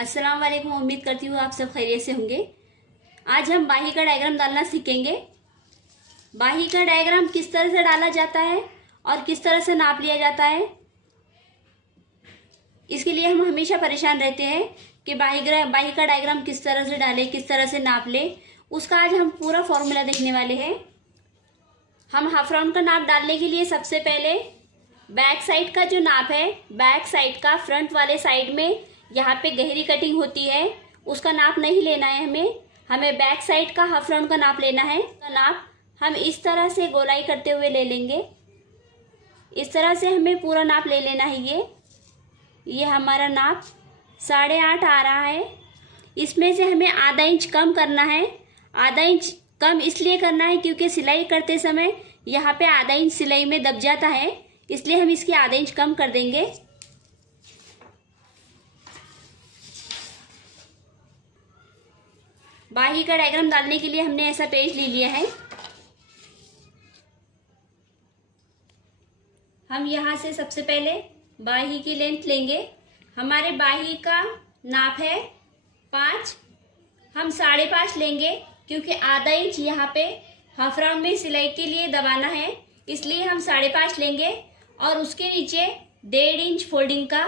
अस्सलाम वालेकुम। उम्मीद करती हूँ आप सब खैरियत से होंगे। आज हम बाही का डायग्राम डालना सीखेंगे। बाही का डायग्राम किस तरह से डाला जाता है और किस तरह से नाप लिया जाता है, इसके लिए हम हमेशा परेशान रहते हैं कि बाही का डायग्राम किस तरह से डाले, किस तरह से नाप ले। उसका आज हम पूरा फॉर्मूला देखने वाले हैं। हम हाफ राउंड का नाप डालने के लिए सबसे पहले बैक साइड का जो नाप है, बैक साइड का फ्रंट वाले साइड में यहाँ पे गहरी कटिंग होती है, उसका नाप नहीं लेना है। हमें बैक साइड का हाफ राउंड का नाप लेना है। का नाप हम इस तरह से गोलाई करते हुए ले लेंगे। इस तरह से हमें पूरा नाप ले लेना है। ये हमारा नाप 8.5 आ रहा है। इसमें से हमें आधा इंच कम करना है। आधा इंच कम इसलिए करना है क्योंकि सिलाई करते समय यहाँ पे आधा इंच सिलाई में दब जाता है, इसलिए हम इसकी आधा इंच कम कर देंगे। बाही का डायग्राम डालने के लिए हमने ऐसा पेज ले लिया है। हम यहाँ से सबसे पहले बाही की लेंथ लेंगे। हमारे बाही का नाप है 5, हम 5.5 लेंगे क्योंकि आधा इंच यहाँ पे हाफ राउंड में सिलाई के लिए दबाना है, इसलिए हम 5.5 लेंगे। और उसके नीचे 1.5 इंच फोल्डिंग का,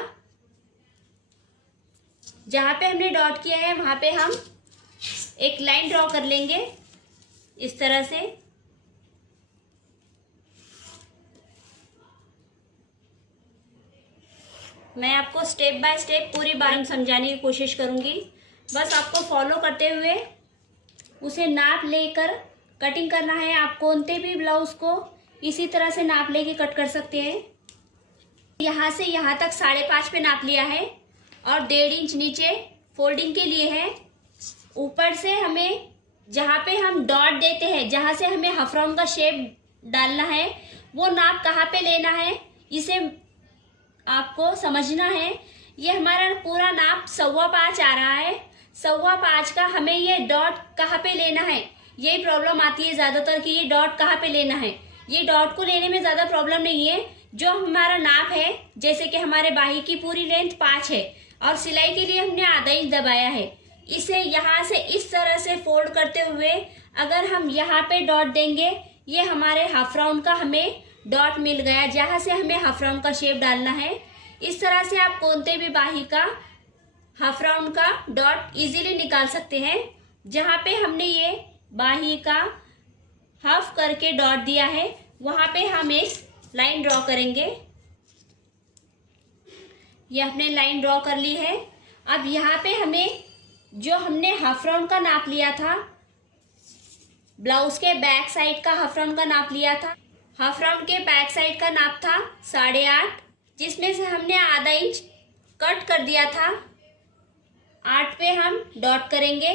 जहाँ पे हमने डॉट किया है वहाँ पे हम एक लाइन ड्रॉ कर लेंगे इस तरह से। मैं आपको स्टेप बाय स्टेप पूरी बात समझाने की कोशिश करूंगी। बस आपको फॉलो करते हुए उसे नाप लेकर कटिंग करना है। आप कोनते भी ब्लाउज को इसी तरह से नाप लेके कट कर सकते हैं। यहाँ से यहाँ तक 5.5 पे नाप लिया है और 1.5 इंच नीचे फोल्डिंग के लिए है। ऊपर से हमें जहाँ पे हम डॉट देते हैं, जहाँ से हमें हाफ राउंड का शेप डालना है, वो नाप कहाँ पे लेना है इसे आपको समझना है। ये हमारा पूरा नाप 5.25 आ रहा है। 5.25 का हमें ये डॉट कहाँ पे लेना है, यही प्रॉब्लम आती है ज्यादातर कि ये डॉट कहाँ पे लेना है। ये डॉट को लेने में ज्यादा प्रॉब्लम नहीं है। जो हमारा नाप है, जैसे कि हमारे बाही की पूरी लेंथ 5 है और सिलाई के लिए हमने आधा इंच दबाया है, इसे यहाँ से इस तरह से फोल्ड करते हुए अगर हम यहाँ पे डॉट देंगे, ये हमारे हाफ राउंड का हमें डॉट मिल गया, जहाँ से हमें हाफ राउंड का शेप डालना है। इस तरह से आप कोनते भी बाही का हाफ राउंड का डॉट इजीली निकाल सकते हैं। जहाँ पे हमने ये बाही का हाफ करके डॉट दिया है, वहाँ पे हम एक लाइन ड्रॉ करेंगे। ये हमने लाइन ड्रॉ कर ली है। अब यहाँ पे हमें जो हमने हाफ राउंड का नाप लिया था, ब्लाउज के बैक साइड का हाफ राउंड का नाप लिया था। हाफ राउंड के बैक साइड का नाप था 8.5, जिसमें से हमने आधा इंच कट कर दिया था। 8 पे हम डॉट करेंगे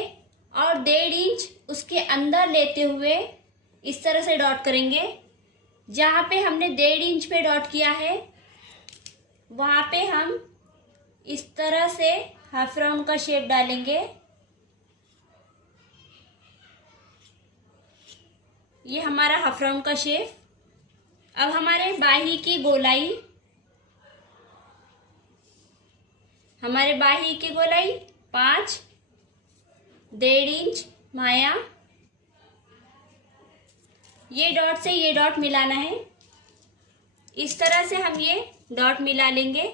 और 1.5 इंच उसके अंदर लेते हुए इस तरह से डॉट करेंगे। जहाँ पे हमने 1.5 इंच पे डॉट किया है, वहाँ पे हम इस तरह से हाफ राउंड का शेप डालेंगे। ये हमारा हाफ राउंड का शेप। अब हमारे बाही की गोलाई, 5, 1.5 इंच माया, ये डॉट से ये डॉट मिलाना है। इस तरह से हम ये डॉट मिला लेंगे।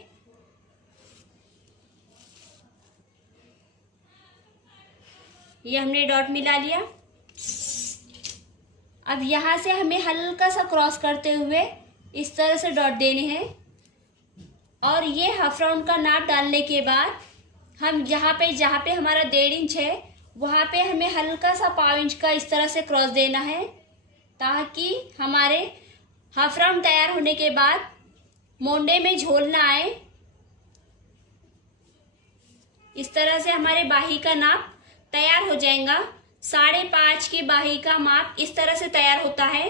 ये हमने डॉट मिला लिया। अब यहाँ से हमें हल्का सा क्रॉस करते हुए इस तरह से डॉट देने हैं। और ये हाफ राउंड का नाप डालने के बाद हम जहाँ पे हमारा 1.5 इंच है, वहाँ पे हमें हल्का सा 1/4 इंच का इस तरह से क्रॉस देना है, ताकि हमारे हाफ राउंड तैयार होने के बाद मोंडे में झोल ना आए। इस तरह से हमारे बाही का नाप तैयार हो जाएगा। 5.5 की बाही का माप इस तरह से तैयार होता है।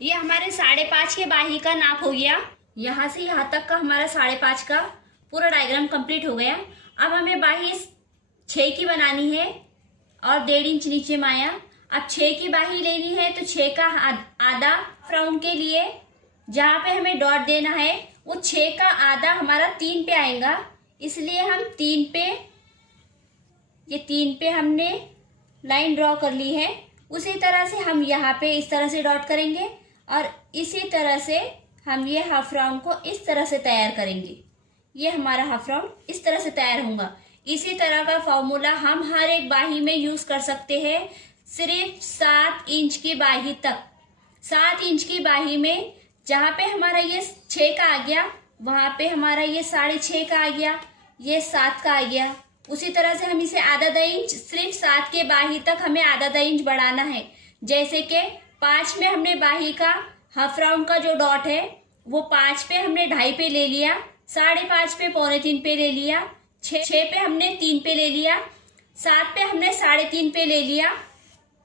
ये हमारे 5.5 के बाही का नाप हो गया। यहाँ से यहाँ तक का हमारा 5.5 का पूरा डायग्राम कंप्लीट हो गया। अब हमें बाही 6 की बनानी है और 1.5 इंच नीचे माया। अब 6 की बाही लेनी है तो 6 का आधा राउंड के लिए जहाँ पे हमें डॉट देना है वो 6 का आधा हमारा 3 पे आएगा, इसलिए हम 3 पे, ये 3 पे हमने लाइन ड्रॉ कर ली है। उसी तरह से हम यहाँ पे इस तरह से डॉट करेंगे और इसी तरह से हम ये हाफ राउंड को इस तरह से तैयार करेंगे। ये हमारा हाफ राउंड इस तरह से तैयार होगा। इसी तरह का फॉर्मूला हम हर एक बाही में यूज कर सकते हैं। सिर्फ 7 इंच की बाही तक, 7 इंच की बाही में जहाँ पे हमारा ये 6 का आ गया, वहां पे हमारा ये 6.5 का आ गया, ये 7 का आ गया। उसी तरह से हम इसे आधा इंच, सिर्फ 7 के बाही तक हमें आधा इंच बढ़ाना है। जैसे कि 5 में हमने बाही का हाफ राउंड का जो डॉट है वो 5 पे हमने 2.5 पे ले लिया, 5.5 पे 3.25 पे ले लिया, 6 पे हमने 3 पे ले लिया, 7 पे हमने 3.5 पे ले लिया,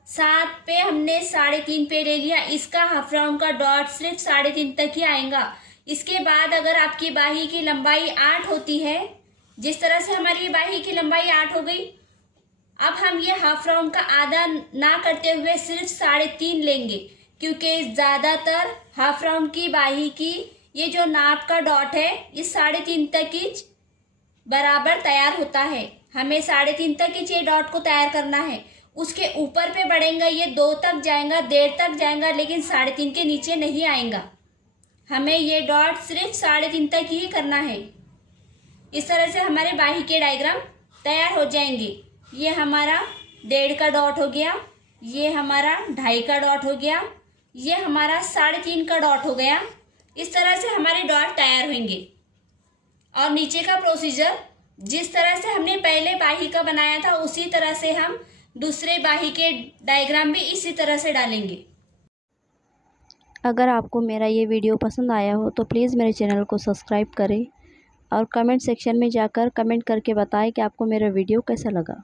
7 पे हमने 3.5 पे ले लिया। इसका हाफ राउंड का डॉट सिर्फ 3.5 तक ही आएगा। इसके बाद अगर आपकी बाही की लंबाई 8 होती है, जिस तरह से हमारी बाही की लंबाई 8 हो गई, अब हम ये हाफ राउंड का आधा ना करते हुए सिर्फ 3.5 लेंगे, क्योंकि ज्यादातर हाफ राउंड की बाही की ये जो नाप का डॉट है ये 3.5 तक ही बराबर तैयार होता है। हमें 3.5 तक ही ये डॉट को तैयार करना है। उसके ऊपर पे बढ़ेगा, ये 2 तक जाएगा, 1.5 तक जाएगा, लेकिन 3.5 के नीचे नहीं आएगा। हमें ये डॉट सिर्फ 3.5 तक ही करना है। इस तरह से हमारे बाही के डायग्राम तैयार हो जाएंगे। ये हमारा 1.5 का डॉट हो गया, ये हमारा 2.5 का डॉट हो गया, ये हमारा 3.5 का डॉट हो गया। इस तरह से हमारे डॉट तैयार होंगे। और नीचे का प्रोसीजर जिस तरह से हमने पहले बाही का बनाया था उसी तरह से हम दूसरे बाही के डायग्राम भी इसी तरह से डालेंगे। अगर आपको मेरा ये वीडियो पसंद आया हो तो प्लीज़ मेरे चैनल को सब्सक्राइब करें और कमेंट सेक्शन में जाकर कमेंट करके बताएं कि आपको मेरा वीडियो कैसा लगा।